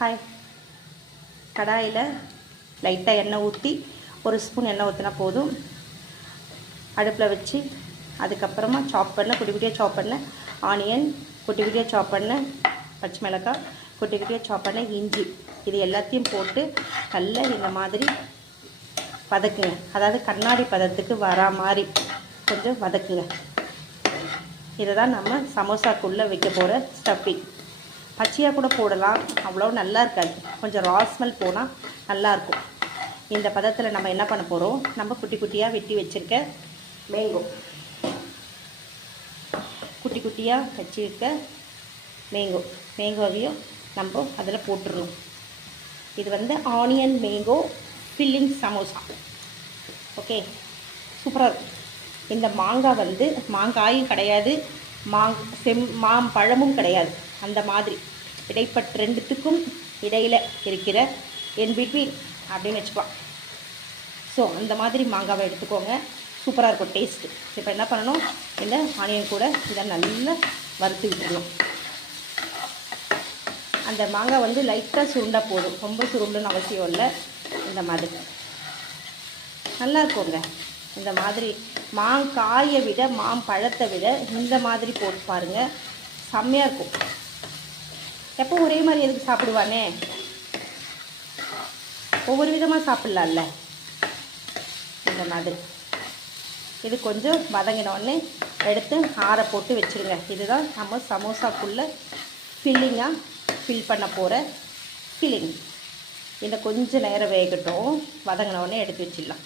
Hi கடாயில் லைட்டாக எண்ணெய் ஊற்றி ஒரு ஸ்பூன் எண்ணெய் ஊற்றினா போதும். அடுப்பில் வச்சு அதுக்கப்புறமா சாப் பண்ண குட்டி குட்டியாக சாப் பண்ண ஆனியன் குட்டி குட்டியாக சாப் பண்ண பச்சை மிளகாய் குட்டி குட்டியாக சாப் பண்ண இஞ்சி இது எல்லாத்தையும் போட்டு நல்லா இந்த மாதிரி வதக்குங்க. அதாவது கண்ணாடி பதத்துக்கு வரா மாதிரி கொஞ்சம் வதக்குங்க. இதை தான் நம்ம சமோசாக்குள்ளே வைக்க போகிற ஸ்டஃபிங் பச்சையாக கூட போடலாம். அவ்வளோ நல்லா இருக்காது. கொஞ்சம் ரா ஸ்மெல் போனால் நல்லாயிருக்கும் இந்த பதத்தில் நம்ம என்ன பண்ண போகிறோம் நம்ம குட்டி குட்டியாக வெட்டி வச்சுருக்க மேங்கோ குட்டி குட்டியாக வச்சுருக்க மேங்கோ மேங்கோவையும் நம்ம அதில் போட்டுடுறோம் இது வந்து onion mango filling samosa okay சூப்பராக இருக்கும். இந்த மாங்காய் வந்து மாங்காயும் கிடையாது. மாங் செம் மாம் பழமும் கிடையாது. அந்த மாதிரி. இடைப்பட்ட ரெண்டுத்துக்கும் இடையில் இருக்கிற என் பிட்வீன் அப்படின்னு வச்சுப்பான் ஸோ அந்த மாதிரி மாங்காவை எடுத்துக்கோங்க. சூப்பராக இருக்கும் டேஸ்ட்டு இப்போ என்ன பண்ணணும்? இந்த ஆனியன் கூட இதை நல்லா வறுத்து விட்டுடணும். அந்த மாங்காய் வந்து லைட்டாக சுருண்டாக போதும். ரொம்ப சுருண்டுன்னு அவசியம் இல்லை. இந்த மாதிரி. நல்லா இருக்குங்க. இந்த மாதிரி மாங்காயை விட மாம்பழத்தை விட இந்த மாதிரி போட்டு பாருங்கள் செம்மையாக இருக்கும். எப்போ ஒரே மாதிரி எதுக்கு சாப்பிடுவானே? ஒவ்வொரு விதமாக சாப்பிட்லாம்ல. இந்த மாதிரி. இது கொஞ்சம் வதங்கினோடனே எடுத்து ஆற போட்டு வச்சுருங்க. இதுதான் நம்ம சமோசாக்குள்ளே ஃபில்லிங்காக ஃபில் பண்ண போகிற ஃபில்லிங் இதை கொஞ்சம் நேரம் வேகட்டும். வதங்கினோடனே எடுத்து வச்சிடலாம்.